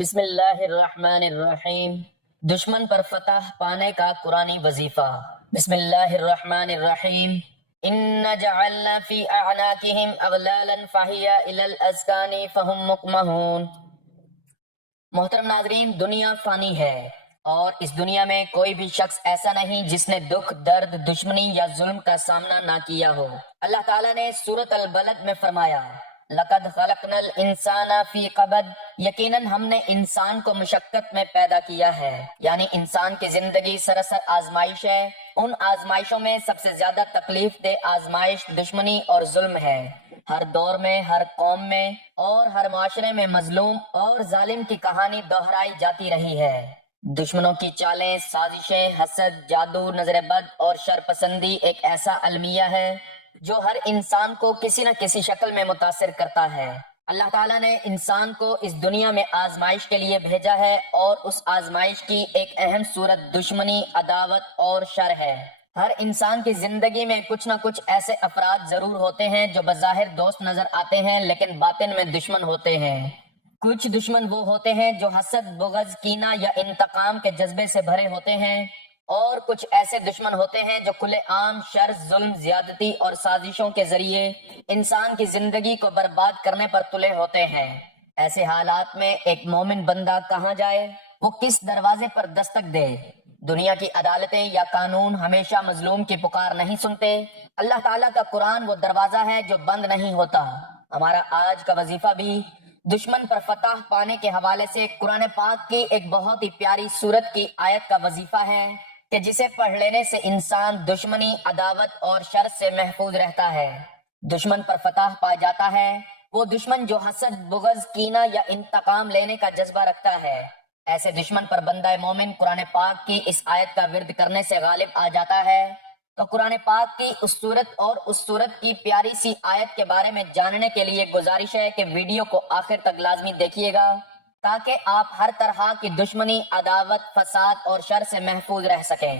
بسم اللہ الرحمن الرحیم۔ دشمن پر فتح پانے کا قرآنی وظیفہ۔ بسم اللہ الرحمن الرحیم۔ ان جعلنا فی اعناقہم اغلالا فہی الی الاذقان فہم مقمحون۔ محترم ناظرین، دنیا فانی ہے اور اس دنیا میں کوئی بھی شخص ایسا نہیں جس نے دکھ، درد، دشمنی یا ظلم کا سامنا نہ کیا ہو۔ اللہ تعالیٰ نے سورۃ البلد میں فرمایا، لَقَدْ خَلَقْنَا الْإِنسَانَ فِي قَبَدٍ، یقیناً ہم نے انسان کو مشقت میں پیدا کیا ہے، یعنی انسان کی زندگی سراسر آزمائش ہے۔ ان آزمائشوں میں سب سے زیادہ تکلیف دہ آزمائش دشمنی اور ظلم ہے۔ ہر دور میں، ہر قوم میں اور ہر معاشرے میں مظلوم اور ظالم کی کہانی دہرائی جاتی رہی ہے۔ دشمنوں کی چالیں، سازشیں، حسد، جادو، نظر بد اور شر پسندی ایک ایسا المیہ ہے جو ہر انسان کو کسی نہ کسی شکل میں متاثر کرتا ہے۔ اللہ تعالیٰ نے انسان کو اس دنیا میں آزمائش کے لیے بھیجا ہے اور اس آزمائش کی ایک اہم صورت دشمنی، عداوت اور شر ہے۔ ہر انسان کی زندگی میں کچھ نہ کچھ ایسے افراد ضرور ہوتے ہیں جو بظاہر دوست نظر آتے ہیں لیکن باطن میں دشمن ہوتے ہیں۔ کچھ دشمن وہ ہوتے ہیں جو حسد، بغض، کینہ یا انتقام کے جذبے سے بھرے ہوتے ہیں، اور کچھ ایسے دشمن ہوتے ہیں جو کھلے عام شر، ظلم، زیادتی اور سازشوں کے ذریعے انسان کی زندگی کو برباد کرنے پر تلے ہوتے ہیں۔ ایسے حالات میں ایک مومن بندہ کہاں جائے؟ وہ کس دروازے پر دستک دے؟ دنیا کی عدالتیں یا قانون ہمیشہ مظلوم کی پکار نہیں سنتے۔ اللہ تعالیٰ کا قرآن وہ دروازہ ہے جو بند نہیں ہوتا۔ ہمارا آج کا وظیفہ بھی دشمن پر فتح پانے کے حوالے سے قرآن پاک کی ایک بہت ہی پیاری سورت کی آیت کا وظیفہ ہے کہ جسے پڑھ لینے سے انسان دشمنی، عداوت اور شر سے محفوظ رہتا ہے۔ دشمن پر فتح پا جاتا ہے وہ دشمن جو حسد، بغض، کینہ یا انتقام لینے کا جذبہ رکھتا ہے۔ ایسے دشمن پر بندہ مومن قرآن پاک کی اس آیت کا ورد کرنے سے غالب آ جاتا ہے۔ تو قرآن پاک کی اس سورت اور اس سورت کی پیاری سی آیت کے بارے میں جاننے کے لیے گزارش ہے کہ ویڈیو کو آخر تک لازمی دیکھیے گا تاکہ آپ ہر طرح کی دشمنی، عداوت، فساد اور شر سے محفوظ رہ سکیں۔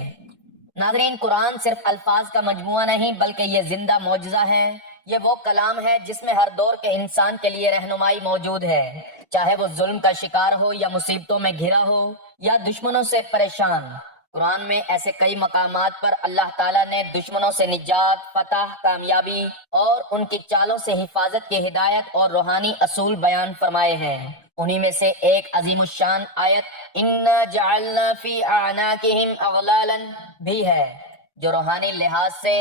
ناظرین، قرآن صرف الفاظ کا مجموعہ نہیں بلکہ یہ زندہ معجزہ ہے۔ یہ وہ کلام ہے جس میں ہر دور کے انسان کے لیے رہنمائی موجود ہے، چاہے وہ ظلم کا شکار ہو یا مصیبتوں میں گھرا ہو یا دشمنوں سے پریشان۔ قرآن میں ایسے کئی مقامات پر اللہ تعالیٰ نے دشمنوں سے نجات، فتح، کامیابی اور ان کی چالوں سے حفاظت کی ہدایت اور روحانی اصول بیان فرمائے ہیں۔ انہی میں سے ایک عظیم الشان آیت اِنَّا جَعَلْنَا فِي أَعْنَاقِهِمْ أَغْلَالًا بھی ہے، جو روحانی لحاظ سے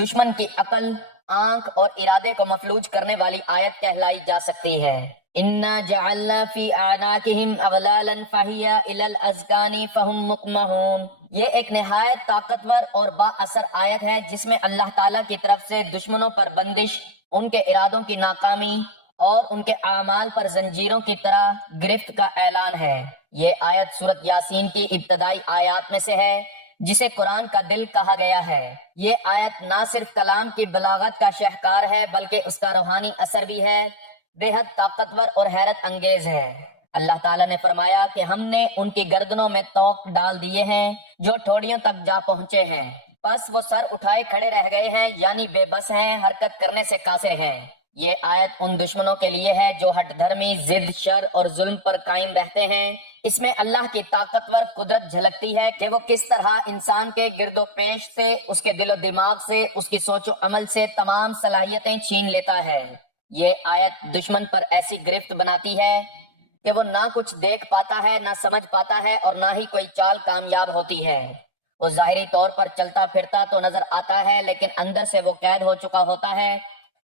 دشمن کی عقل، آنکھ اور ارادے کو مفلوج کرنے والی آیت کہلائی جا سکتی ہے۔ اِنَّا جَعَلْنَا فِي أَعْنَاقِهِمْ أَغْلَالًا فَهِيَ إِلَى الْأَذْقَانِ فَهُمْ مُقْمَحُونَ۔ یہ ایک نہایت طاقتور اور با اثر آیت ہے جس میں اللہ تعالیٰ کی طرف سے دشمنوں پر بندش، ان کے ارادوں کی ناکامی اور ان کے اعمال پر زنجیروں کی طرح گرفت کا اعلان ہے۔ یہ آیت سورۃ یاسین کی ابتدائی آیات میں سے ہے جسے قرآن کا دل کہا گیا ہے۔ یہ آیت نہ صرف کلام کی بلاغت کا شاہکار ہے بلکہ اس کا روحانی اثر بھی ہے، بے حد طاقتور اور حیرت انگیز ہے۔ اللہ تعالیٰ نے فرمایا کہ ہم نے ان کی گردنوں میں طوق ڈال دیے ہیں جو ٹھوڑیوں تک جا پہنچے ہیں، بس وہ سر اٹھائے کھڑے رہ گئے ہیں، یعنی بے بس ہیں، حرکت کرنے سے قاصر ہیں۔ یہ آیت ان دشمنوں کے لیے ہے جو ہٹ دھرمی، ضد، شر اور ظلم پر قائم رہتے ہیں۔ اس میں اللہ کی طاقتور قدرت جھلکتی ہے کہ وہ کس طرح انسان کے گرد و پیش سے، اس کے دل و دماغ سے، اس کی سوچ و عمل سے تمام صلاحیتیں چھین لیتا ہے۔ یہ آیت دشمن پر ایسی گرفت بناتی ہے کہ وہ نہ کچھ دیکھ پاتا ہے، نہ سمجھ پاتا ہے اور نہ ہی کوئی چال کامیاب ہوتی ہے۔ وہ ظاہری طور پر چلتا پھرتا تو نظر آتا ہے لیکن اندر سے وہ قید ہو چکا ہوتا ہے۔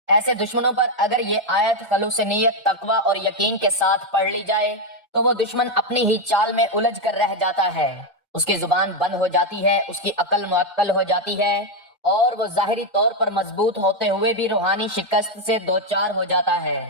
ایسے دشمنوں پر اگر یہ آیت خلوص نیت، تقوی اور یقین کے ساتھ پڑھ لی جائے تو وہ دشمن اپنی ہی چال میں الجھ کر رہ جاتا ہے، اس کی زبان بند ہو جاتی ہے، اس کی عقل معطل ہو جاتی ہے اور وہ ظاہری طور پر مضبوط ہوتے ہوئے بھی روحانی شکست سے دوچار ہو جاتا ہے۔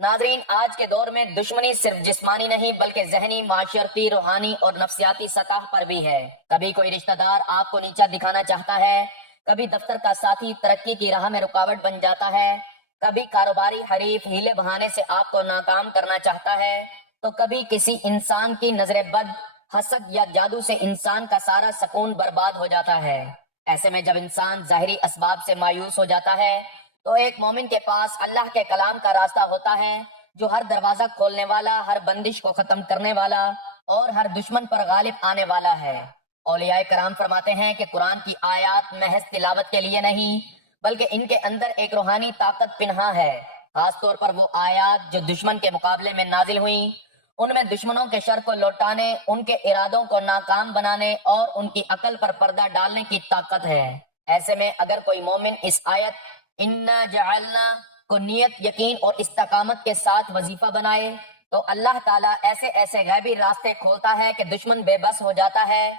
ناظرین، آج کے دور میں دشمنی صرف جسمانی نہیں بلکہ ذہنی، معاشرتی، روحانی اور نفسیاتی سطح پر بھی ہے۔ کبھی کوئی رشتہ دار آپ کو نیچا دکھانا چاہتا ہے، کبھی دفتر کا ساتھی ترقی کی راہ میں رکاوٹ بن جاتا ہے، کبھی کاروباری حریف ہیلے بہانے سے آپ کو ناکام کرنا چاہتا ہے، تو کبھی کسی انسان کی نظر بد، حسد یا جادو سے انسان کا سارا سکون برباد ہو جاتا ہے۔ ایسے میں جب انسان ظاہری اسباب سے مایوس ہو جاتا ہے تو ایک مومن کے پاس اللہ کے کلام کا راستہ ہوتا ہے جو ہر دروازہ کھولنے والا، ہر بندش کو ختم کرنے والا اور ہر دشمن پر غالب آنے والا ہے۔ اولیاء کرام فرماتے ہیں کہ قرآن کی آیات محض تلاوت کے لیے نہیں بلکہ ان کے اندر ایک روحانی طاقت پنہاں ہے۔ خاص طور پر وہ آیات جو دشمن کے مقابلے میں نازل ہوئیں، ان میں دشمنوں کے شر کو لوٹانے، ان کے ارادوں کو ناکام بنانے اور ان کی عقل پر پردہ ڈالنے کی طاقت ہے۔ ایسے میں اگر کوئی مومن اس آیت اِنَّا جَعَلْنَا کو نیت، یقین اور استقامت کے ساتھ وظیفہ بنائے تو اللہ تعالیٰ ایسے ایسے غیبی راستے کھولتا ہے کہ دشمن بے بس ہو جاتا ہے،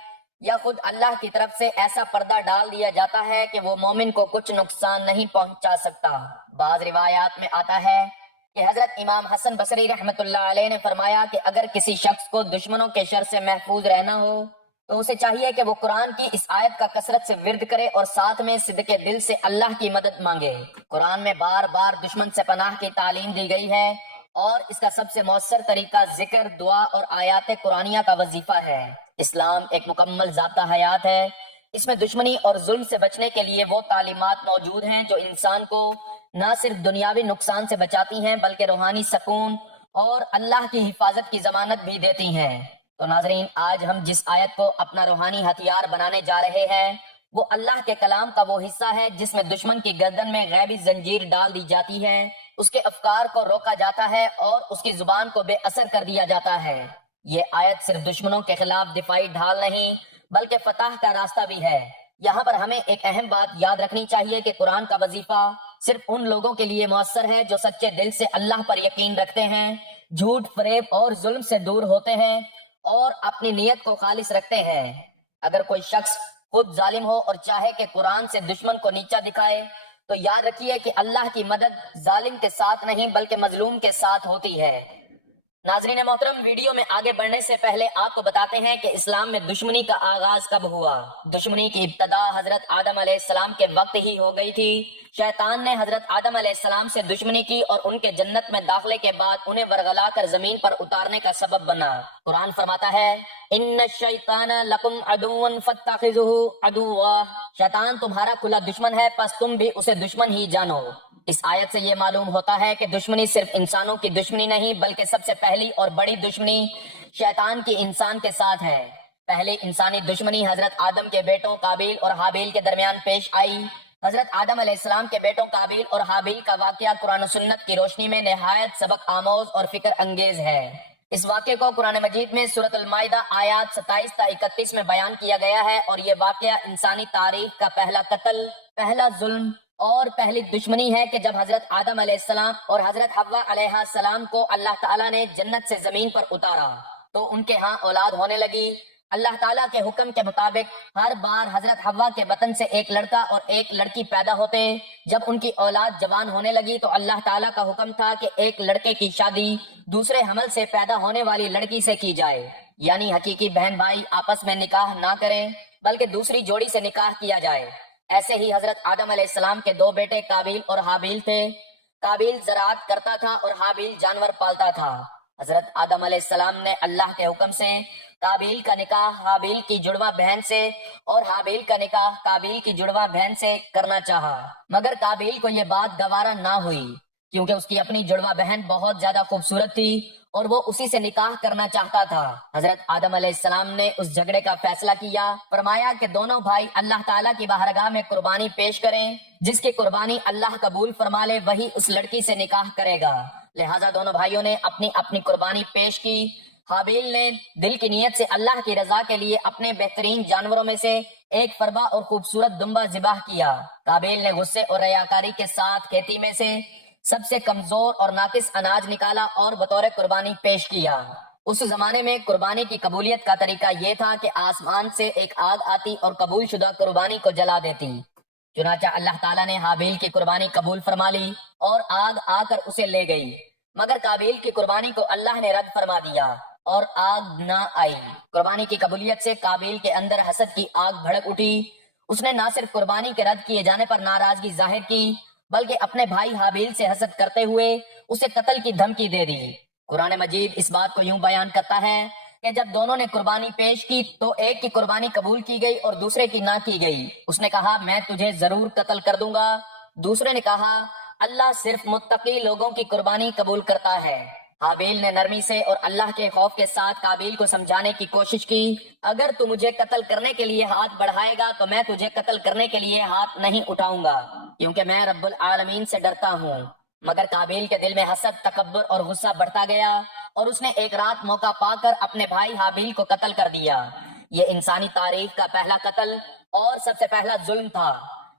یا خود اللہ کی طرف سے ایسا پردہ ڈال دیا جاتا ہے کہ وہ مومن کو کچھ نقصان نہیں پہنچا سکتا۔ بعض روایات میں آتا ہے کہ حضرت امام حسن بصری رحمت اللہ علیہ نے فرمایا کہ اگر کسی شخص کو دشمنوں کے شر سے محفوظ رہنا ہو تو اسے چاہیے کہ وہ قرآن کی اس آیت کا کثرت سے ورد کرے اور ساتھ میں صدق دل سے اللہ کی مدد مانگے۔ قرآن میں بار بار دشمن سے پناہ کی تعلیم دی گئی ہے اور اس کا سب سے مؤثر طریقہ ذکر، دعا اور آیات قرآنیہ کا وظیفہ ہے۔ اسلام ایک مکمل ضابطہ حیات ہے۔ اس میں دشمنی اور ظلم سے بچنے کے لیے وہ تعلیمات موجود ہیں جو انسان کو نہ صرف دنیاوی نقصان سے بچاتی ہیں بلکہ روحانی سکون اور اللہ کی حفاظت کی ضمانت بھی دیتی ہیں۔ تو ناظرین، آج ہم جس آیت کو اپنا روحانی ہتھیار بنانے جا رہے ہیں وہ اللہ کے کلام کا وہ حصہ ہے جس میں دشمن کی گردن میں غیبی زنجیر ڈال دی جاتی ہے، اس کے افکار کو روکا جاتا ہے اور اس کی زبان کو بے اثر کر دیا جاتا ہے۔ یہ آیت صرف دشمنوں کے خلاف دفاعی ڈھال نہیں بلکہ فتح کا راستہ بھی ہے۔ یہاں پر ہمیں ایک اہم بات یاد رکھنی چاہیے کہ قرآن کا وظیفہ صرف ان لوگوں کے لیے مؤثر ہے جو سچے دل سے اللہ پر یقین رکھتے ہیں، جھوٹ، فریب اور ظلم سے دور ہوتے ہیں اور اپنی نیت کو خالص رکھتے ہیں۔ اگر کوئی شخص خود ظالم ہو اور چاہے کہ قرآن سے دشمن کو نیچا دکھائے تو یاد رکھیے کہ اللہ کی مدد ظالم کے ساتھ نہیں بلکہ مظلوم کے ساتھ ہوتی ہے۔ ناظرین محترم، ویڈیو میں آگے بڑھنے سے پہلے آپ کو بتاتے ہیں کہ اسلام میں دشمنی کا آغاز کب ہوا۔ دشمنی کی ابتدا حضرت آدم علیہ السلام کے وقت ہی ہو گئی تھی۔ شیطان نے حضرت آدم علیہ السلام سے دشمنی کی اور ان کے جنت میں داخلے کے بعد انہیں ورغلا کر زمین پر اتارنے کا سبب بنا۔ قرآن فرماتا ہے ان الشیطان لکم عدو فاتخذوہ عدوا، شیطان تمہارا کھلا دشمن ہے پس تم بھی اسے دشمن ہی جانو۔ اس آیت سے یہ معلوم ہوتا ہے کہ دشمنی صرف انسانوں کی دشمنی نہیں بلکہ سب سے پہلی اور بڑی دشمنی شیطان کی انسان کے ساتھ ہے۔ پہلی انسانی دشمنی حضرت آدم کے بیٹوں قابیل اور حابیل کے درمیان پیش آئی۔ حضرت آدم علیہ السلام کے بیٹوں قابیل اور حابیل کا واقعہ قرآن و سنت کی روشنی میں نہایت سبق آموز اور فکر انگیز ہے۔ اس واقعے کو قرآن مجید میں سورۃ المائدہ آیات 27 تا 31 میں بیان کیا گیا ہے اور یہ واقعہ انسانی تاریخ کا پہلا قتل، پہلا ظلم اور پہلی دشمنی ہے کہ جب حضرت آدم علیہ السلام اور حضرت حوا علیہ السلام کو اللہ تعالیٰ نے جنت سے زمین پر اتارا تو ان کے ہاں اولاد ہونے لگی۔ اللہ تعالیٰ کے حکم کے مطابق ہر بار حضرت حوا کے بطن سے ایک لڑکا اور ایک لڑکی پیدا ہوتے۔ جب ان کی اولاد جوان ہونے لگی تو اللہ تعالیٰ کا حکم تھا کہ ایک لڑکے کی شادی دوسرے حمل سے پیدا ہونے والی لڑکی سے کی جائے، یعنی حقیقی بہن بھائی آپس میں نکاح نہ کریں بلکہ دوسری جوڑی سے نکاح کیا جائے۔ ایسے ہی حضرت آدم علیہ السلام کے دو بیٹے قابیل اور حابیل تھے۔ قابیل زراعت کرتا تھا اور حابیل جانور پالتا تھا۔ حضرت آدم علیہ السلام نے اللہ کے حکم سے قابیل کا نکاح حابیل کی جڑواں بہن سے اور حابیل کا نکاح قابیل کی جڑواں بہن سے کرنا چاہا، مگر قابیل کو یہ بات گوارا نہ ہوئی کیونکہ اس کی اپنی جڑواں بہن بہت زیادہ خوبصورت تھی اور وہ اسی سے نکاح کرنا چاہتا تھا۔ حضرت آدم علیہ السلام نے اس جھگڑے کا فیصلہ کیا، فرمایا کہ دونوں بھائی اللہ تعالیٰ کی بارگاہ میں قربانی پیش کریں، جس کی قربانی اللہ قبول فرما لے وہی اس لڑکی سے نکاح کرے گا۔ لہٰذا دونوں بھائیوں نے اپنی اپنی قربانی پیش کی۔ حابیل نے دل کی نیت سے اللہ کی رضا کے لیے اپنے بہترین جانوروں میں سے ایک فربا اور خوبصورت دمبا ذبح کیا۔ قابیل نے غصے اور ریاکاری کے ساتھ کھیتی میں سے سب سے کمزور اور ناقص اناج نکالا اور بطور قربانی پیش کیا۔ اس زمانے میں قربانی کی قبولیت کا طریقہ یہ تھا کہ آسمان سے ایک آگ آتی اور قبول شدہ قربانی کو جلا دیتی۔ چنانچہ اللہ تعالیٰ نے حابیل کی قربانی قبول فرما لی اور آگ آ کر اسے لے گئی، مگر قابیل کی قربانی کو اللہ نے رد فرما دیا اور آگ نہ آئی۔ قربانی کی قبولیت سے قابیل کے اندر حسد کی آگ بھڑک اٹھی۔ اس نے نہ صرف قربانی کے رد کیے جانے پر ناراضگی ظاہر کی بلکہ اپنے بھائی حابیل سے حسد کرتے ہوئے اسے قتل کی دھمکی دے دی۔ قرآن مجید اس بات کو یوں بیان کرتا ہے کہ جب دونوں نے قربانی پیش کی تو ایک کی قربانی قبول کی گئی اور دوسرے کی نہ کی گئی۔ اس نے کہا میں تجھے ضرور قتل کر دوں گا، دوسرے نے کہا اللہ صرف متقی لوگوں کی قربانی قبول کرتا ہے۔ حابیل نے نرمی سے اور اللہ کے خوف کے ساتھ قابیل کو سمجھانے کی کوشش کی، اگر تو مجھے قتل کرنے کے لیے ہاتھ بڑھائے گا تو میں تجھے قتل کرنے کے لیے ہاتھ نہیں اٹھاؤں گا، کیونکہ میں رب العالمین سے ڈرتا ہوں۔ مگر قابیل کے دل میں حسد، تکبر اور غصہ بڑھتا گیا اور اس نے ایک رات موقع پا کر اپنے بھائی حابیل کو قتل کر دیا۔ یہ انسانی تاریخ کا پہلا قتل اور سب سے پہلا ظلم تھا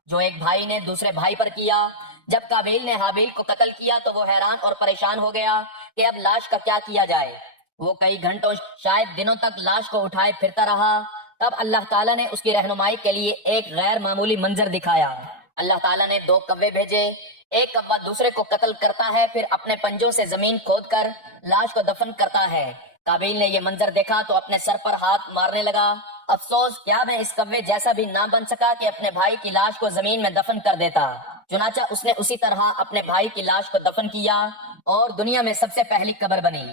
جو ایک بھائی نے دوسرے بھائی پر کیا۔ جب قابیل نے حابیل کو قتل کیا تو وہ حیران اور پریشان ہو گیا کہ اب لاش کا کیا کیا جائے۔ وہ کئی گھنٹوں شاید دنوں تک لاش کو اٹھائے پھرتا رہا۔ تب اللہ تعالیٰ نے اس کی رہنمائی کے لیے ایک غیر معمولی منظر دکھایا۔ اللہ تعالیٰ نے 2 کوے بھیجے، ایک کوا دوسرے کو قتل کرتا ہے، پھر اپنے پنجوں سے زمین کھود کر لاش کو دفن کرتا ہے۔ قابیل نے یہ منظر دیکھا تو اپنے سر پر ہاتھ مارنے لگا۔ افسوس، کیا میں اس کوے جیسا بھی نہ بن سکا کہ اپنے بھائی کی لاش کو زمین میں دفن کر دیتا۔ چنانچہ اس نے اسی طرح اپنے بھائی کی لاش کو دفن کیا اور دنیا میں سب سے پہلی قبر بنی۔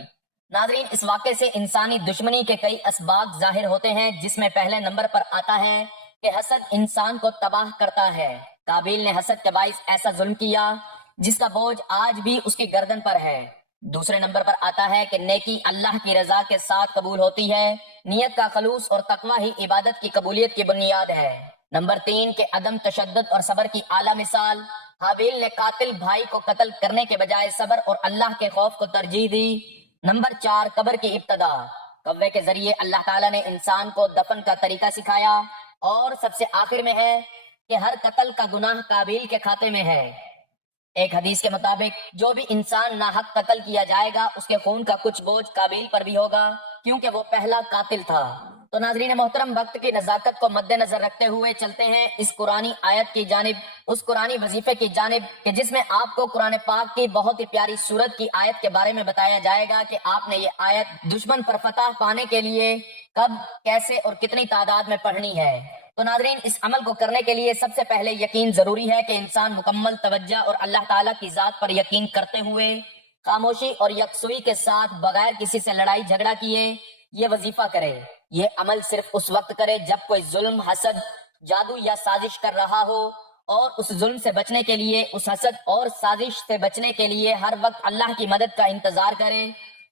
ناظرین، اس واقعے سے انسانی دشمنی کے کئی اسباق ظاہر ہوتے ہیں، جس میں پہلے نمبر پر آتا ہے کہ حسد انسان کو تباہ کرتا ہے۔ قابیل نے حسد کے باعث ایسا ظلم کیا جس کا بوجھ آج بھی اس کی گردن پر ہے۔ دوسرے نمبر پر آتا ہے کہ نیکی اللہ کی رضا کے ساتھ قبول ہوتی ہے، نیت کا خلوص اور تقوی ہی عبادت کی قبولیت کی بنیاد ہے۔ نمبر 3 کہ عدم تشدد اور صبر کی اعلیٰ مثال۔ حابیل نے قاتل بھائی کو قتل کرنے کے بجائے صبر اور اللہ کے خوف کو ترجیح دی۔ نمبر 4 قبر کی ابتدا۔ کوے کے ذریعے اللہ تعالیٰ نے انسان کو دفن کا طریقہ سکھایا، اور سب سے آخر میں ہے کہ ہر قتل کا گناہ قابیل کے کھاتے میں ہے۔ ایک حدیث کے مطابق جو بھی انسان ناحق قتل کیا جائے گا اس کے خون کا کچھ بوجھ قابیل پر بھی ہوگا، کیونکہ وہ پہلا قاتل تھا۔ تو ناظرین محترم، وقت کی نزاکت کو مد نظر رکھتے ہوئے چلتے ہیں اس قرآنی آیت کی جانب، اس قرآنی وظیفے کی جانب کہ جس میں آپ کو قرآن پاک کی بہت ہی پیاری سورت کی آیت کے بارے میں بتایا جائے گا کہ آپ نے یہ آیت دشمن پر فتح پانے کے لیے کب، کیسے اور کتنی تعداد میں پڑھنی ہے۔ تو ناظرین، اس عمل کو کرنے کے لیے سب سے پہلے یقین ضروری ہے کہ انسان مکمل توجہ اور اللہ تعالیٰ کی ذات پر یقین کرتے ہوئے خاموشی اور یکسوئی کے ساتھ بغیر کسی سے لڑائی جھگڑا کیے یہ وظیفہ کرے۔ یہ عمل صرف اس وقت کرے جب کوئی ظلم، حسد، جادو یا سازش کر رہا ہو، اور اس ظلم سے بچنے کے لیے، اس حسد اور سازش سے بچنے کے لیے ہر وقت اللہ کی مدد کا انتظار کرے،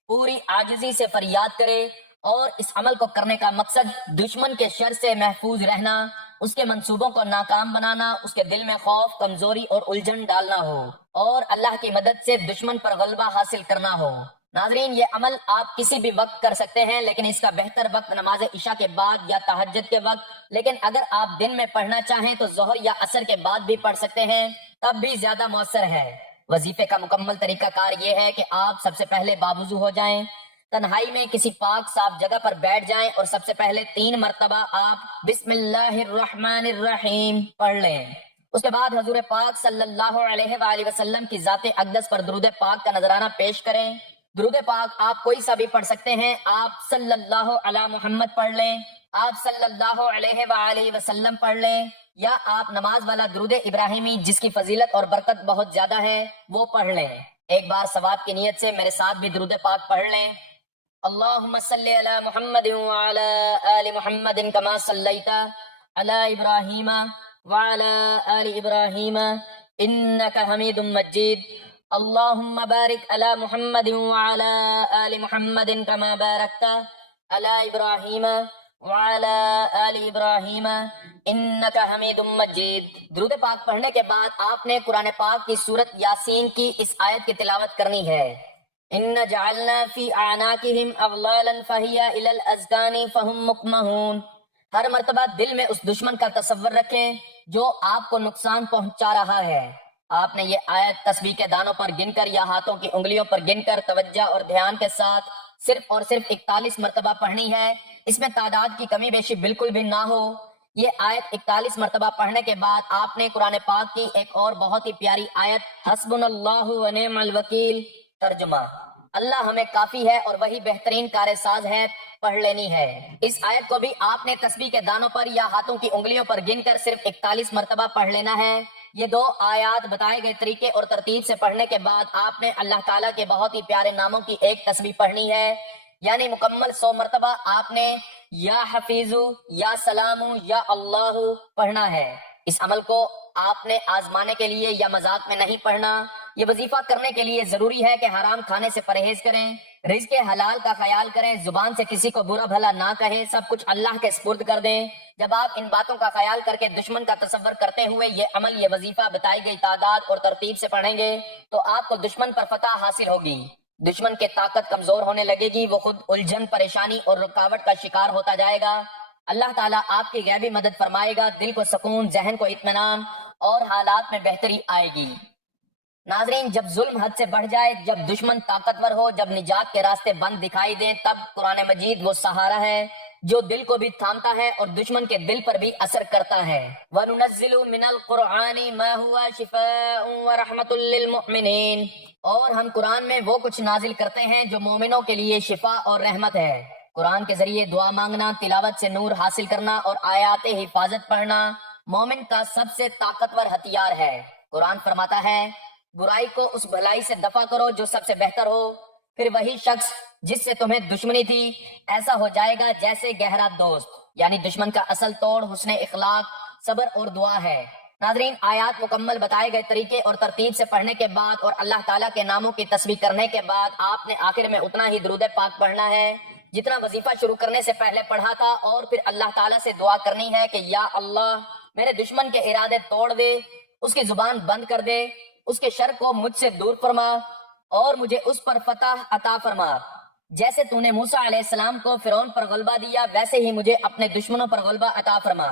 پوری عاجزی سے فریاد کرے، اور اس عمل کو کرنے کا مقصد دشمن کے شر سے محفوظ رہنا، اس کے منصوبوں کو ناکام بنانا، اس کے دل میں خوف، کمزوری اور الجھن ڈالنا ہو، اور اللہ کی مدد سے دشمن پر غلبہ حاصل کرنا ہو۔ ناظرین، یہ عمل آپ کسی بھی وقت کر سکتے ہیں، لیکن اس کا بہتر وقت نماز عشاء کے بعد یا تہجد کے وقت، لیکن اگر آپ دن میں پڑھنا چاہیں تو ظہر یا عصر کے بعد بھی پڑھ سکتے ہیں، تب بھی زیادہ مؤثر ہے۔ وظیفے کا مکمل طریقہ کار یہ ہے کہ آپ سب سے پہلے باوضو ہو جائیں، تنہائی میں کسی پاک صاف جگہ پر بیٹھ جائیں اور سب سے پہلے 3 مرتبہ آپ بسم اللہ الرحمن الرحیم پڑھ لیں۔ اس کے بعد حضور پاک صلی اللہ علیہ وآلہ وسلم کی ذات اقدس پر درود پاک کا نذرانہ پیش کریں۔ درود پاک آپ کوئی سا بھی پڑھ سکتے ہیں، آپ صلی اللہ علی محمد پڑھ لیں، آپ صلی اللہ علیہ وآلہ وسلم پڑھ لیں، یا آپ نماز والا درود ابراہیمی جس کی فضیلت اور برکت بہت زیادہ ہے وہ پڑھ لیں۔ ایک بار ثواب کی نیت سے میرے ساتھ بھی درود پاک پڑھ لیں۔ اللہم صلی علی محمد وعلی آل محمد کما صلیت علی ابراہیم وعلی آل ابراہیم انک حمید مجید۔ اللہم بارک علی محمد وعلی آل محمد کما بارکت علی ابراہیم وعلی آل ابراہیم انک حمید مجید۔ درود پاک پڑھنے کے بعد آپ نے قرآن پاک کی سورت یاسین کی اس آیت کی تلاوت کرنی ہے۔ ان جعلنا فی اعناقہم اغلالا فہی الی الاذقان فہم مقمحون۔ ہر مرتبہ دل میں اس دشمن کا تصور رکھیں جو آپ کو نقصان پہنچا رہا ہے۔ آپ نے یہ آیت تسبیح کے دانوں پر گن کر یا ہاتھوں کی انگلیوں پر گن کر توجہ اور دھیان کے ساتھ صرف اور صرف 41 مرتبہ پڑھنی ہے۔ اس میں تعداد کی کمی بیشی بالکل بھی نہ ہو۔ یہ آیت 41 مرتبہ پڑھنے کے بعد آپ نے قرآن پاک کی ایک اور بہت ہی پیاری آیت حسبنا اللہ و نعم الوکیل ترجمہ اللہ ہمیں کافی ہے اور وہی بہترین کار ساز ہے پڑھ لینی ہے۔ اس آیت کو بھی آپ نے تسبیح کے دانوں پر یا ہاتھوں کی انگلیوں پر گن کر صرف 41 مرتبہ پڑھ لینا ہے۔ یہ 2 آیات بتائے گئے طریقے اور ترتیب سے پڑھنے کے بعد آپ نے اللہ تعالیٰ کے بہت ہی پیارے ناموں کی ایک تسبیح پڑھنی ہے، یعنی مکمل 100 مرتبہ آپ نے یا حفیظ، یا سلام، یا اللہ پڑھنا ہے۔ اس عمل کو آپ نے آزمانے کے لیے یا مذاق میں نہیں پڑھنا۔ یہ وظیفہ کرنے کے لیے ضروری ہے کہ حرام کھانے سے پرہیز کریں، رزق حلال کا خیال کریں، زبان سے کسی کو برا بھلا نہ کہیں، سب کچھ اللہ کے سپرد کر دیں۔ جب آپ ان باتوں کا خیال کر کے دشمن کا تصور کرتے ہوئے یہ عمل، یہ وظیفہ بتائی گئی تعداد اور ترتیب سے پڑھیں گے تو آپ کو دشمن پر فتح حاصل ہوگی۔ دشمن کی طاقت کمزور ہونے لگے گی، وہ خود الجھن، پریشانی اور رکاوٹ کا شکار ہوتا جائے گا۔ اللہ تعالیٰ آپ کی غیبی مدد فرمائے گا، دل کو سکون، ذہن کو اطمینان اور حالات میں بہتری آئے گی۔ ناظرین، جب ظلم حد سے بڑھ جائے، جب دشمن طاقتور ہو، جب نجات کے راستے بند دکھائی دیں، تب قرآن مجید وہ سہارا ہے جو دل کو بھی تھامتا ہے اور دشمن کے دل پر بھی اثر کرتا ہے۔ وَنُنَزِّلُ مِنَ الْقُرْآنِ مَا هُوَ شِفَاءٌ وَرَحْمَةٌ لِّلْمُؤْمِنِينَ، اور ہم قرآن میں وہ کچھ نازل کرتے ہیں جو مومنوں کے لیے شفا اور رحمت ہے۔ قرآن کے ذریعے دعا مانگنا، تلاوت سے نور حاصل کرنا اور آیات حفاظت پڑھنا مومن کا سب سے طاقتور ہتھیار ہے۔ قرآن فرماتا ہے، برائی کو اس بھلائی سے دفع کرو جو سب سے بہتر ہو، پھر وہی شخص جس سے تمہیں دشمنی تھی ایسا ہو جائے گا جیسے گہرا دوست۔ یعنی دشمن کا اصل توڑ حسن اخلاق، صبر اور دعا ہے۔ ناظرین، آیات مکمل بتائے گئے طریقے اور ترتیب سے پڑھنے کے بعد اور اللہ تعالیٰ کے ناموں کی تسبیح کرنے کے بعد آپ نے آخر میں اتنا ہی درود پاک پڑھنا ہے جتنا وظیفہ شروع کرنے سے پہلے پڑھا تھا، اور پھر اللہ تعالیٰ سے دعا کرنی ہے کہ یا اللہ، میرے دشمن کے ارادے توڑ دے، اس کی زبان بند کر دے، اس کے شر کو مجھ سے دور فرما اور مجھے اس پر فتح عطا فرما۔ جیسے تو نے موسیٰ علیہ السلام کو فرعون پر غلبہ دیا، ویسے ہی مجھے اپنے دشمنوں پر غلبہ عطا فرما۔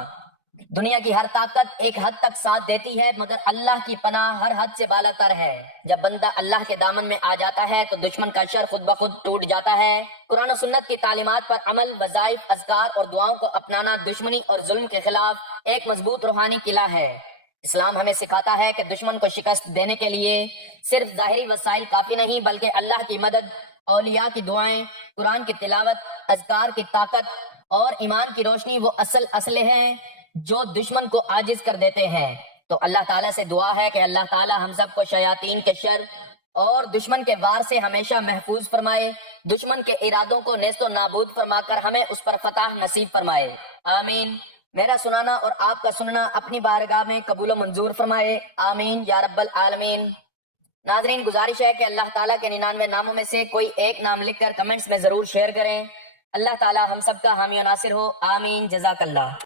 دنیا کی ہر طاقت ایک حد تک ساتھ دیتی ہے، مگر اللہ کی پناہ ہر حد سے بالا تر ہے۔ جب بندہ اللہ کے دامن میں آ جاتا ہے تو دشمن کا شر خود بخود ٹوٹ جاتا ہے۔ قرآن و سنت کی تعلیمات پر عمل، وظائف، اذکار اور دعاؤں کو اپنانا دشمنی اور ظلم کے خلاف ایک مضبوط روحانی قلعہ ہے۔ اسلام ہمیں سکھاتا ہے کہ دشمن کو شکست دینے کے لیے صرف ظاہری وسائل کافی نہیں، بلکہ اللہ کی مدد، اولیاء کی دعائیں، قرآن کی تلاوت، اذکار کی طاقت اور ایمان کی روشنی وہ اصل اسلحے ہیں جو دشمن کو عاجز کر دیتے ہیں۔ تو اللہ تعالیٰ سے دعا ہے کہ اللہ تعالیٰ ہم سب کو شیاطین کے شر اور دشمن کے وار سے ہمیشہ محفوظ فرمائے، دشمن کے ارادوں کو نیست و نابود فرما کر ہمیں اس پر فتح نصیب فرمائے، آمین۔ میرا سنانا اور آپ کا سننا اپنی بارگاہ میں قبول و منظور فرمائے، آمین یا رب العالمین۔ ناظرین، گزارش ہے کہ اللہ تعالیٰ کے 99 ناموں میں سے کوئی ایک نام لکھ کر کمنٹس میں ضرور شیئر کریں۔ اللہ تعالیٰ ہم سب کا حامی و ناصر ہو، آمین، جزاک اللہ۔